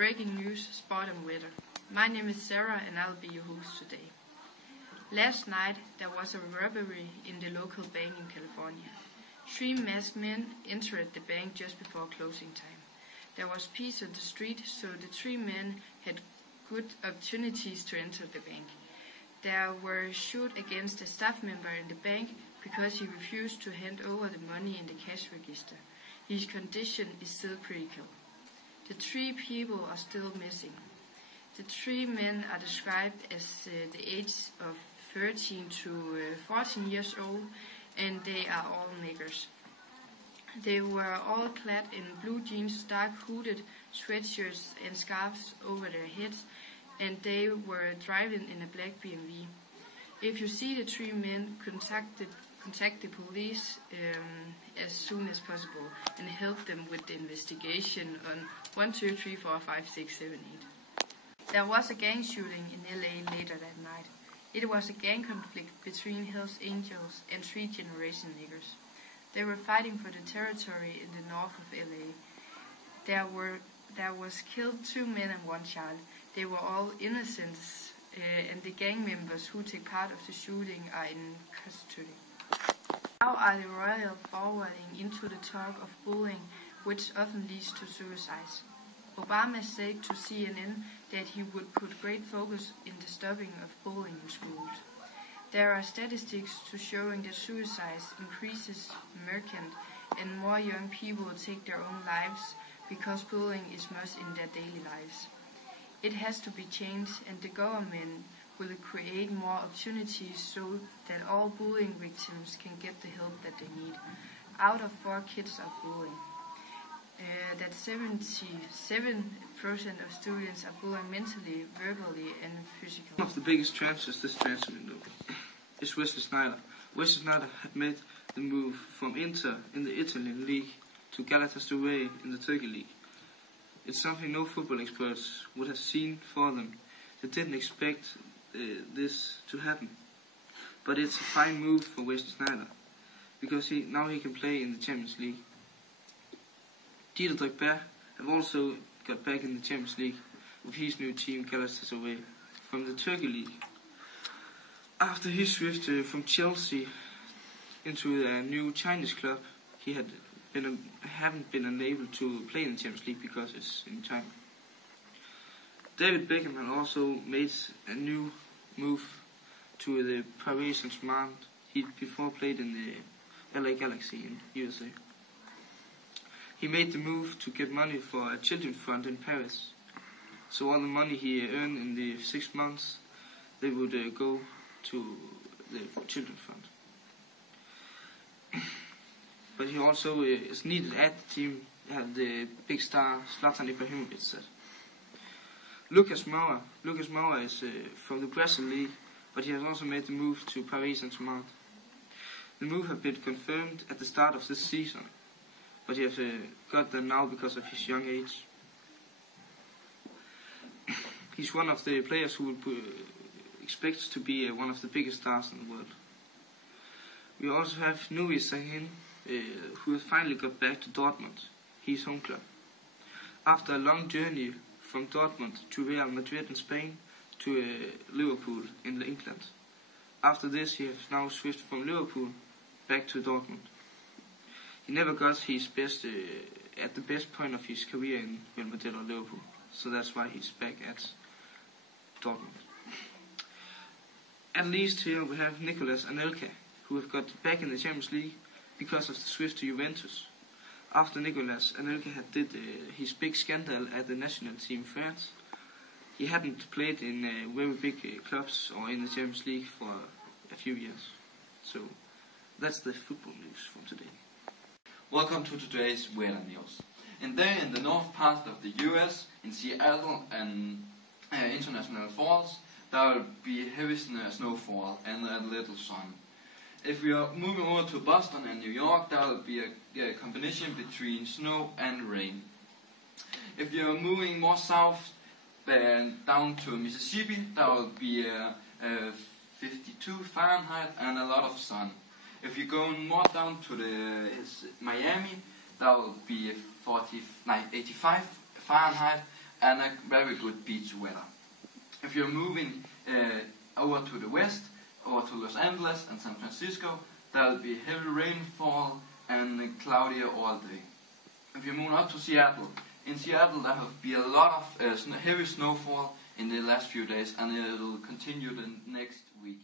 breaking news, sport and weather. My name is Sarah and I'll be your host today. Last night there was a robbery in the local bank in California. 3 masked men entered the bank just before closing time. There was peace on the street, so the 3 men had good opportunities to enter the bank. There were shot against a staff member in the bank because he refused to hand over the money in the cash register. His condition is still critical. The 3 people are still missing. The 3 men are described as the age of 13 to 14 years old, and they are all niggers. They were all clad in blue jeans, dark hooded sweatshirts and scarves over their heads, and they were driving in a black BMW. If you see the 3 men, contact the police as soon as possible and help them with the investigation on 1, 2, 3, 4, 5, 6, 7, 8. There was a gang shooting in LA later that night. It was a gang conflict between Hells Angels and 3 generation niggers. They were fighting for the territory in the north of LA. There was killed 2 men and 1 child. They were all innocents, and the gang members who take part of the shooting are in custody. Now are the royal forwarding into the talk of bullying, which often leads to suicides. Obama said to CNN that he would put great focus in the stopping of bullying in schools. There are statistics to showing that suicides increases merchant and more young people take their own lives because bullying is much in their daily lives. It has to be changed, and the government will create more opportunities so that all bullying victims can get the help that they need. Out of 4 kids are bullying. That 77% of students are bullied mentally, verbally and physically. One of the biggest transfers this transfer window is Wesley Sneijder. Wesley Sneijder had made the move from Inter in the Italian league to Galatasaray in the Turkey league. It's something no football experts would have seen for them. They didn't expect this to happen. But it's a fine move for Wesley Sneijder, because now he can play in the Champions League. Didier Drogba have also got back in the Champions League with his new team Galatasaray from the Turkey league. After his shift from Chelsea into a new Chinese club, he haven't been unable to play in the Champions League because it's in China. David Beckham had also made a new move to the Paris Saint-Germain. He before played in the LA Galaxy in USA. He made the move to get money for a children's fund in Paris. So all the money he earned in the 6 months, they would go to the children's fund. But he also is needed at the team, had the big star Zlatan Ibrahimovic said. Lucas Moura is from the Brazil league, but he has also made the move to Paris Saint-Germain. The move had been confirmed at the start of this season, but he has got them now because of his young age. He's one of the players who would expect to be one of the biggest stars in the world. We also have Nuri Sahin, who has finally got back to Dortmund, his home club. After a long journey from Dortmund to Real Madrid in Spain to Liverpool in England. After this he has now switched from Liverpool back to Dortmund. He never got his best at the best point of his career in Real Madrid or Liverpool, so that's why he's back at Dortmund. At least here we have Nicolas Anelka, who have got back in the Champions League because of the switch to Juventus. After Nicolas Anelka had did his big scandal at the national team France, he hadn't played in very big clubs or in the Champions League for a few years. So that's the football news from today. Welcome to today's weather news. In the north part of the US, in Seattle and International Falls, there will be heavy snowfall and a little sun. If we are moving over to Boston and New York, there will be a combination between snow and rain. If you are moving more south down to Mississippi, there will be 52 Fahrenheit and a lot of sun. If you're going more down to Miami, that will be 85 Fahrenheit and a very good beach weather. If you're moving over to the west, over to Los Angeles and San Francisco, there will be heavy rainfall and cloudy all day. If you move up to Seattle, in Seattle there have been a lot of heavy snowfall in the last few days, and it will continue the next week.